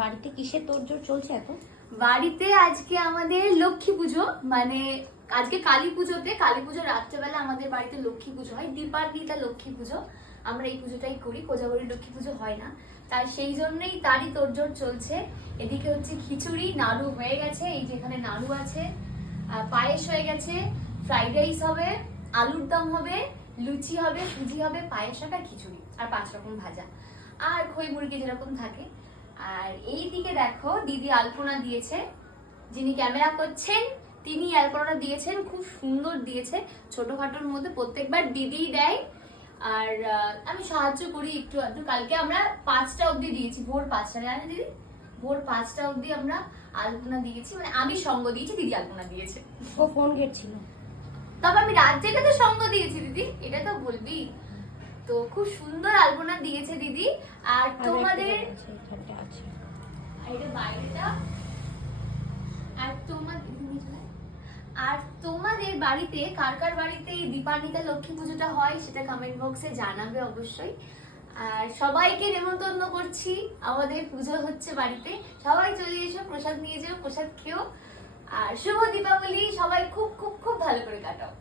বাড়িতে কিসের তোড়জোড় চলছে এখন? বাড়িতে আজকে আমাদের লক্ষ্মী পুজো, মানে আজকে কালী পুজোতে, কালী পুজো রাত্রেবেলা আমাদের বাড়িতে লক্ষ্মী পুজো হয়, দীপান্বিতা লক্ষ্মী পুজো। আমরা এই পুজোটাই করি, কোজাগরীর লক্ষ্মী পুজো হয় না, তাই সেই জন্যই তারই তোড়জোড় চলছে। এদিকে হচ্ছে খিচুড়ি, নাড়ু হয়ে গেছে, এই যে এখানে নাড়ু আছে, পায়েস হয়ে গেছে, ফ্রাইড রাইস হবে, আলুর দম হবে, লুচি হবে, সুজি হবে, পায়েস হবে, খিচুড়ি আর 5 রকম ভাজা আর খই মুরগি যেরকম থাকে। আর এই দিকে দেখো দিদি আলপনা দিয়েছে, যিনি ক্যামেরা করছেন তিনি আলপনা দিয়েছেন, খুব সুন্দর দিয়েছে, ছোটখাটোর মধ্যে প্রত্যেকবার দিদি দেয় আর আমি সাহায্য করি একটু আধটু। কালকে আমরা 5টা অবধি দিয়েছি, ভোর 5টা, জানেন দিদি, ভোর 5টা অবধি আমরা আলপনা দিয়েছি, মানে আমি সঙ্গ দিয়েছি, দিদি আলপনা দিয়েছে। ও ফোন ঘেটছিল, তবে আমি রাত জেগে তো সঙ্গ দিয়েছি দিদি, এটা তো বলবি। তো খুব সুন্দর আলপনা দিয়েছে দিদি। আর তোমাদের এটা বাইরেটা, আর তোমাদের বাড়িতে কার কার বাড়িতে এই দীপান্বিতা লক্ষ্মী পুজোটা হয় সেটা কমেন্ট বক্সে জানাবে অবশ্যই। আর সবাইকে নেমন্তন্ন করছি, আমাদের পুজো হচ্ছে বাড়িতে, সবাই চলে এসো, প্রসাদ নিয়ে যাও, প্রসাদ খেও। আর শুভ দীপাবলি, সবাই খুব খুব খুব ভালো করে কাটাও।